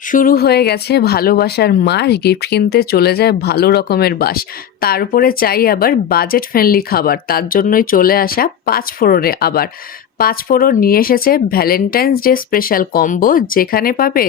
শুরু হয়ে গেছে ভালোবাসার মাস, গিফট কিনতে চলে যায় ভালো রকমের বাস। তারপরে চাই আবার বাজেট ফ্রেন্ডলি খাবার, তার জন্যই চলে আসা পাঁচ ফোড়নে। আবার পাঁচ ফোড়ন নিয়ে এসেছে ভ্যালেন্টাইন্স ডে স্পেশাল কম্বো, যেখানে পাবে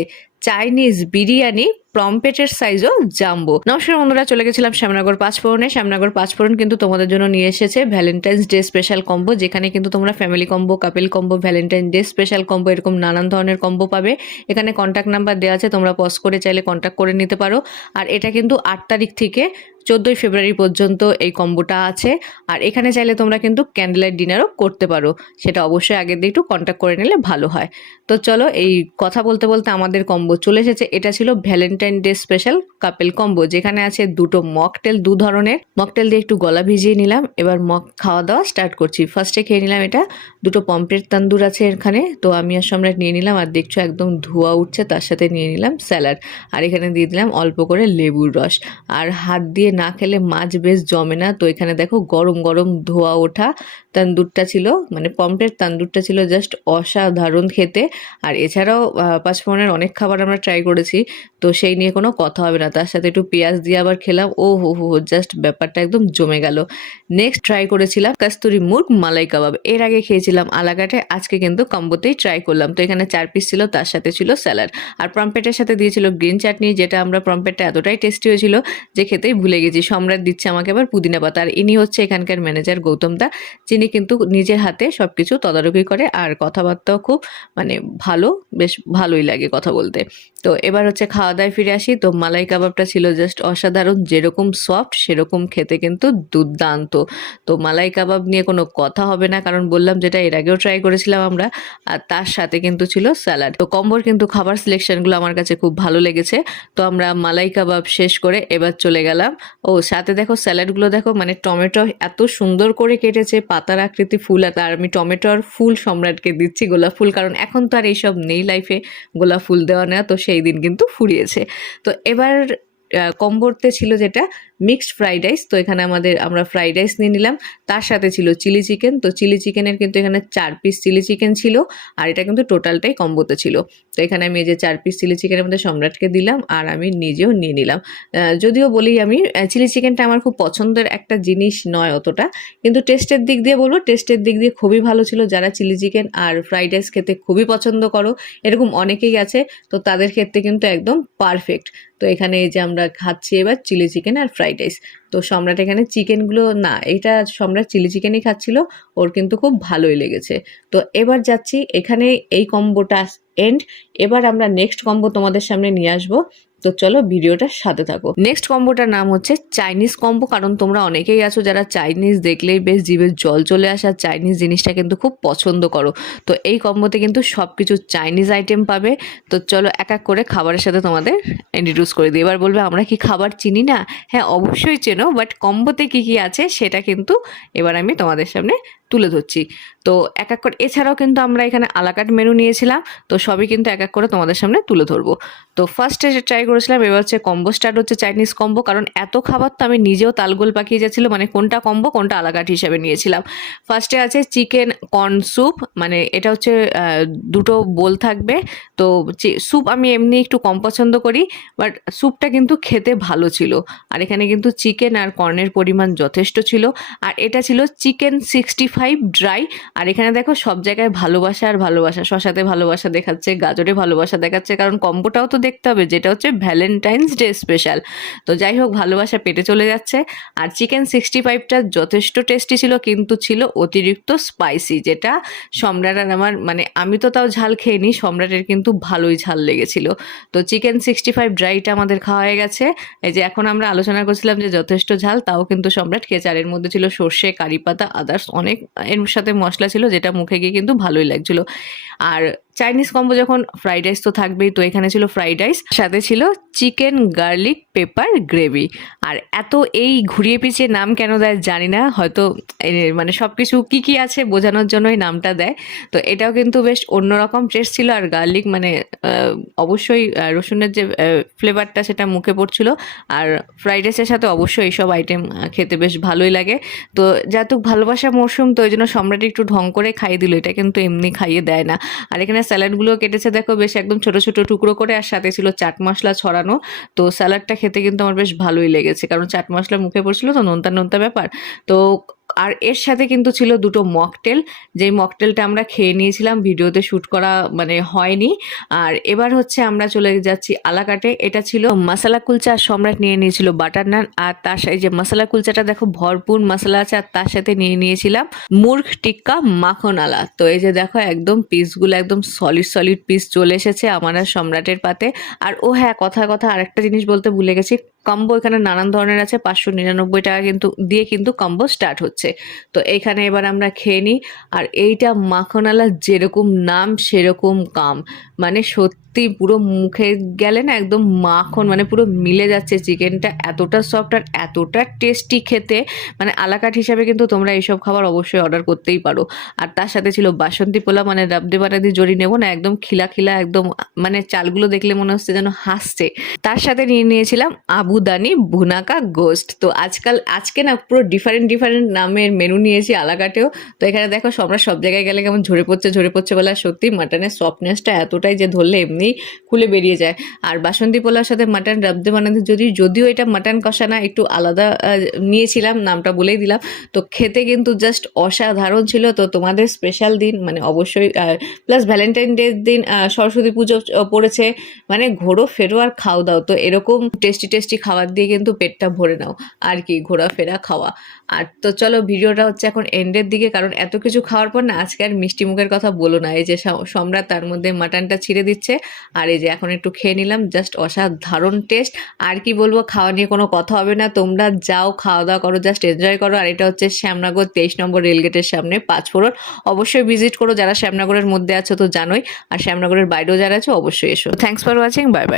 চাইনিজ বিরিয়ানি প্রম্পেটের সাইজও জাম্বো। নমস্কার বন্ধুরা, চলে গেছিলাম শ্যামনগর পাঁচফোড়নে। শ্যামনগর পাঁচফোড়ন কিন্তু তোমাদের জন্য নিয়ে এসেছে ভ্যালেন্টাইন্স ডে স্পেশাল কম্বো, যেখানে কিন্তু তোমরা family combo, couple combo, Valentine day special combo, এরকম নানান ধরনের কম্বো পাবে। এখানে কন্ট্যাক্ট নাম্বার দেওয়া আছে, তোমরা পজ করে চাইলে কন্ট্যাক্ট করে নিতে পারো। আর এটা কিন্তু 8 তারিখ থেকে 14ই ফেব্রুয়ারি পর্যন্ত এই কম্বোটা আছে। আর এখানে চাইলে তোমরা কিন্তু ক্যান্ডেল লাইট ডিনারও করতে পারো, সেটা অবশ্যই আগের দিয়ে একটু কন্ট্যাক্ট করে নিলে ভালো হয়। তো চলো, এই কথা বলতে বলতে আমাদের কম্বো চলে এসেছে। এটা ছিল Valentine day special couple combo, যেখানে আছে দুটো মকটেল, দু ধরনের মকটেল দিয়ে একটু গলা ভিজিয়ে নিলাম। এবার মক খাওয়া দাওয়া স্টার্ট করছি। ফার্স্টে খেয়ে নিলাম এটা, দুটো পমফ্রেট তান্দুর আছে এখানে, তো আমি আর সম্রাট নিয়ে নিলাম। আর দেখছো একদম ধোয়া উঠছে, তার সাথে নিয়ে নিলাম স্যালাড। আর এখানে দিয়ে দিলাম অল্প করে লেবুর রস। আর হাত দিয়ে না খেলে মাছ বেশ জমে না, তো এখানে দেখো গরম গরম ধোয়া ওঠা তান্দুরটা ছিল, মানে পমফ্রেট তান্দুরটা ছিল জাস্ট অসাধারণ খেতে। আর এছাড়াও পাঁচফোড়নের অনেক খাবার আমরা ট্রাই করেছি, তো সেই নিয়ে কোনো কথা হবে না। তার সাথে একটু পেঁয়াজ দিয়ে আবার খেলাম, ও হো হো, জাস্ট ব্যাপারটা একদম জমে গেল। নেক্সট ট্রাই করেছিলাম কস্তুরি মুর্গ মালাই কাবাব। এর আগে খেয়েছিলাম আলাঘাটে, আজকে কিন্তু কম্বোতেই ট্রাই করলাম। তো এখানে 4 পিস ছিল, তার সাথে ছিল স্যালাড। আর প্রম্পেটের সাথে দিয়েছিল গ্রিন চাটনি, যেটা আমরা প্রম্পেটটা এতটাই টেস্টি হয়েছিল যে খেতেই ভুলে গেছি। সম্রাট দিচ্ছে আমাকে আবার পুদিনা পাতা। আর ইনি হচ্ছে এখানকার ম্যানেজার গৌতম দা, যিনি কিন্তু নিজের হাতে সবকিছু তদারকি করে। আর কথাবার্তাও খুব মানে ভালো, বেশ ভালোই লাগে কথা বলতে। তো এবার হচ্ছে খাওয়া দাওয়ায় ফিরে আসি। তো মালাই কাবাবটা ছিল জাস্ট অসাধারণ, যেরকম সফট সেরকম খেতে কিন্তু দুর্দান্ত। তো মালাই কাবাব নিয়ে কোনো কথা হবে না, কারণ বললাম যেটা এর আগেও ট্রাই করেছিলাম আমরা। আর তার সাথে কিন্তু ছিল স্যালাড। তো কম্বোর কিন্তু খাবার সিলেকশনগুলো আমার কাছে খুব ভালো লেগেছে। তো আমরা মালাই কাবাব শেষ করে এবার চলে গেলাম, ও সাথে দেখো স্যালাডগুলো দেখো, মানে টমেটো এত সুন্দর করে কেটেছে, পাতার আকৃতি ফুল। আর আমি টমেটোর ফুল সম্রাটকে দিচ্ছি, গোলাপ ফুল, কারণ এখন তো আর এইসব নেই লাইফে, গোলাপ ফুল দেওয়া নেওয়া, তো সেই দিন কিন্তু ফুরিয়েছে। তো এবার কম্বোতে ছিল যেটা মিক্সড ফ্রাইড রাইস। তো এখানে আমরা ফ্রাইড রাইস নিয়ে নিলাম, তার সাথে ছিল চিলি চিকেন। তো চিলি চিকেনের কিন্তু এখানে 4 পিস চিলি চিকেন ছিল, আর এটা কিন্তু টোটালটাই কম্বোতে ছিল। তো এখানে আমি এই যে 4 পিস চিলি চিকেনের মধ্যে সম্রাটকে দিলাম, আর আমি নিজেও নিয়ে নিলাম। যদিও বলি আমি চিলি চিকেনটা আমার খুব পছন্দের একটা জিনিস নয় অতটা, কিন্তু টেস্টের দিক দিয়ে বলবো, টেস্টের দিক দিয়ে খুবই ভালো ছিল। যারা চিলি চিকেন আর ফ্রাইড রাইস খেতে খুবই পছন্দ করো, এরকম অনেকেই আছে, তো তাদের ক্ষেত্রে কিন্তু একদম পারফেক্ট। তো এখানে এই যে আমরা খাচ্ছি এবার চিলি চিকেন আর ফ্রাইড রাইস। তো সম্রাট এখানে চিকেনগুলো না, এটা সম্রাট চিলি চিকেনই খাচ্ছিল, ওর কিন্তু খুব ভালোই লেগেছে। তো এবার যাচ্ছি, এখানে এই কম্বোটা এন্ড। এবার আমরা নেক্সট কম্বো তোমাদের সামনে নিয়ে আসবো, তো চলো ভিডিওটার সাথে থাকো। নেক্সট কম্বোটার নাম হচ্ছে চাইনিজ কম্বো, কারণ তোমরা অনেকেই আছো যারা চাইনিজ দেখলেই বেশ জিভের জল চলে আসে, আর চাইনিজ জিনিসটা কিন্তু খুব পছন্দ করো। তো এই কম্বোতে কিন্তু সব কিছু চাইনিজ আইটেম পাবে। তো চলো এক এক করে খাবারের সাথে তোমাদের ইন্ট্রোডিউস করে দিই। এবার বলবে আমরা কি খাবার চিনি না? হ্যাঁ অবশ্যই চেনো, বাট কম্বোতে কি কি আছে সেটা কিন্তু এবার আমি তোমাদের সামনে তুলে ধরছি। তো এক এক করে, এছাড়াও কিন্তু আমরা এখানে আলাকাট মেনু নিয়েছিলাম, তো সবই কিন্তু এক এক করে তোমাদের সামনে তুলে ধরবো। তো ফার্স্টে ট্রাই করেছিলাম, এবার হচ্ছে কম্বো স্টার্ট হচ্ছে চাইনিজ কম্বো, কারণ এত খাবার তো আমি নিজেও তালগোল পাকিয়ে যাচ্ছিল, মানে কোনটা কম্বো কোনটা আলাকাট হিসেবে নিয়েছিলাম। ফার্স্টে আছে চিকেন কর্ন স্যুপ, মানে এটা হচ্ছে দুটো বোল থাকবে। তো স্যুপ আমি এমনি একটু কম পছন্দ করি, বাট স্যুপটা কিন্তু খেতে ভালো ছিল। আর এখানে কিন্তু চিকেন আর কর্নের পরিমাণ যথেষ্ট ছিল। আর এটা ছিল চিকেন 65 ড্রাই। আর এখানে দেখো সব জায়গায় ভালোবাসা আর ভালোবাসা, শসাতে ভালোবাসা দেখাচ্ছে, গাজরে ভালোবাসা দেখাচ্ছে, কারণ কম্বোটাও তো দেখতে হবে, যেটা হচ্ছে ভ্যালেন্টাইন্স ডে স্পেশাল। তো যাই হোক, ভালোবাসা পেটে চলে যাচ্ছে। আর চিকেন 65টা যথেষ্ট টেস্টি ছিল, কিন্তু ছিল অতিরিক্ত স্পাইসি, যেটা সম্রাট আর আমার, মানে আমি তো তাও ঝাল খেয়ে নিই, সম্রাটের কিন্তু ভালোই ঝাল লেগেছিল। তো চিকেন 65 ড্রাইটা আমাদের খাওয়া হয়ে গেছে। এই যে এখন আমরা আলোচনা করছিলাম যে যথেষ্ট ঝাল, তাও কিন্তু সম্রাট খেয়েছে। আর এর মধ্যে ছিল সর্ষে, কারি পাতা, আদার্স অনেক এর সাথে মশলা ছিল, যেটা মুখে গিয়ে কিন্তু ভালোই লাগছিল। আর চাইনিজ কম্বো যখন, ফ্রাইড রাইস তো থাকবেই, তো এখানে ছিল ফ্রাইড রাইস, সাথে ছিল চিকেন গার্লিক পেপার গ্রেভি। আর এত এই ঘুরিয়ে পিছিয়ে নাম কেন দেয় জানি না, হয়তো মানে সব কিছু কী কী আছে বোঝানোর জন্যই নামটা দেয়। তো এটাও কিন্তু বেশ অন্যরকম টেস্ট ছিল। আর গার্লিক মানে অবশ্যই রসুনের যে ফ্লেভারটা সেটা মুখে পড়ছিল। আর ফ্রাইড রাইসের সাথে অবশ্যই এইসব আইটেম খেতে বেশ ভালোই লাগে। তো যেহেতু ভালোবাসা মরশুম, তো ওই জন্য সম্রাট একটু ঢং করে খাইয়ে দিল, এটা কিন্তু এমনি খাইয়ে দেয় না। আর এখানে স্যালাডগুলো কেটেছে দেখো বেশ একদম ছোট ছোট টুকরো করে, আর সাথে ছিল চাট মশলা ছড়ানো। তো স্যালাডটা খেতে কিন্তু আমার বেশ ভালোই লেগেছে, কারণ চাট মশলা মুখে পড়ছিল তো, নোনতা নোনতা ব্যাপার। তো আর এর সাথে কিন্তু ছিল দুটো মকটেল, যেই মকটেলটা আমরা খেয়ে নিয়েছিলাম, ভিডিওতে শ্যুট করা মানে হয়নি। আর এবার হচ্ছে আমরা চলে যাচ্ছি আলাকাটে। এটা ছিল মশলা কুলচা, আর সম্রাট নিয়ে নিয়েছিল বাটার নান, আর তার সাথে যে মশলা কুলচাটা দেখো ভরপুর মশলা আছে, আর তার সাথে নিয়ে নিয়েছিলাম মুর্গ টিক্কা মাখনালা। তো এই যে দেখো একদম পিসগুলো একদম সলিড সলিড পিস চলে এসেছে আমার আর সম্রাটের পাতে। আর ও হ্যাঁ, কথা কথা আরেকটা জিনিস বলতে ভুলে গেছি, কম্বো এখানে নানান ধরনের আছে, 599 টাকা কিন্তু দিয়ে কিন্তু কম্বো স্টার্ট হচ্ছে। তো এখানে এবার আমরা খেয়ে নিই। আর এইটা মাখনালা যেরকম নাম সেরকম কাম, মানে সত্যি পুরো মুখে গেলে না একদম মাখন, মানে পুরো মিলে যাচ্ছে। চিকেনটা এতটা সফট আর এতটা টেস্টি খেতে, মানে আলাকাট হিসাবে কিন্তু তোমরা এইসব খাবার অবশ্যই অর্ডার করতেই পারো। আর তার সাথে ছিল বাসন্তী পোলাও, মানে রাবদে বারাদি জড়ি নেবো না, একদম খিলা খিলা একদম, মানে চালগুলো দেখলে মনে হচ্ছে যেন হাসছে। তার সাথে নিয়ে নিয়েছিলাম আবুদানি ভুনাকা গোস্ট। তো আজকে না পুরো ডিফারেন্ট ডিফারেন্ট নামের মেনু নিয়েছি আলাকাটেও। তো এখানে দেখো সম্রাট সব জায়গায় গেলে কেমন ঝরে পড়ছে বলে, আর সত্যি মাটনের সফটনেসটা এতটাই যে ধরলে এমনি খুলে বেরিয়ে যায়। আর বাসন্তী পোলাওর সাথে মাটন রাবদে বানাতে যদিও এটা মাটন কষা না, একটু আলাদা নিয়েছিলাম, নামটা বলেই দিলাম। তো খেতে কিন্তু জাস্ট অসাধারণ ছিল। তো তোমাদের স্পেশাল দিন মানে অবশ্যই, প্লাস ভ্যালেন্টাইন ডের দিন সরস্বতী পুজো পড়েছে, মানে ঘোরো ফেরো আর খাও দাও। তো এরকম টেস্টি টেস্টি খাবার দিয়ে কিন্তু পেটটা ভরে নাও, আর কি ঘোরাফেরা খাওয়া। আর তো চলো ভিডিওটা হচ্ছে এখন এন্ডের দিকে, কারণ এত কিছু খাওয়ার পর না আজকে আর মিষ্টি মুখের কথা বলো না। এই যে সম্রাট তার মধ্যে মাটনটা ছিঁড়ে দিচ্ছে, আর এই যে এখন একটু খেয়ে নিলাম, জাস্ট অসাধারণ টেস্ট। আর কি বলবো, খাওয়া নিয়ে কোনো কথা হবে না, তোমরা যাও খাওয়া দাওয়া করো, জাস্ট এনজয় করো। আর এটা হচ্ছে শ্যামনগর 23 নম্বর রেলগেটের সামনে 5 ফ্লোর। অবশ্যই ভিজিট করো, যারা শ্যামনগরের মধ্যে আছো তো জানোই, আর শ্যামনগরের বাইরেও যারা আছো অবশ্যই এসো। Thanks for watching, bye bye.